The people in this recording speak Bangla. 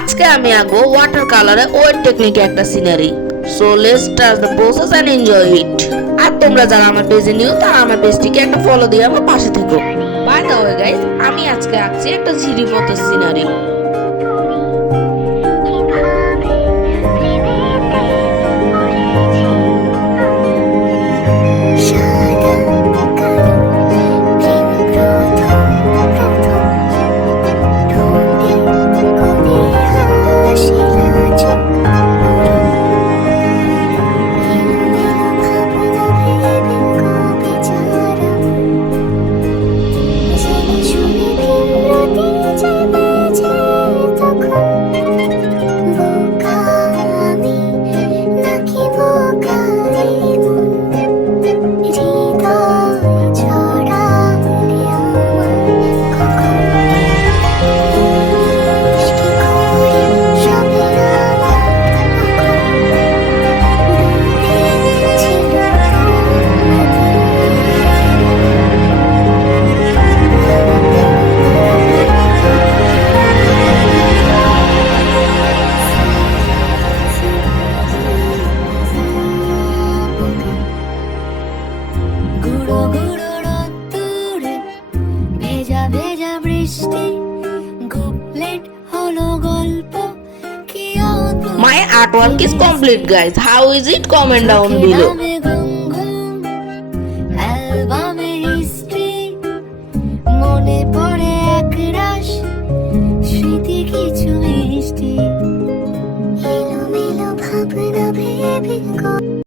আজকে আমি আঁকবো ওয়াটার কালারে ওয়েট টেকনিকে একটা scenery. So let's start the process and enjoy it. আর তোমরা যারা আমার পেজে নিও তারা আমার পেজটিকে একটা ফলো দিয়ে আমার পাশে থেকো। বাই দ্য ওয়ে গাইস, আমি আজকে আঁকছি একটা ঝিরি পথের scenery. My artwork is complete guys. How is it? Comment down below.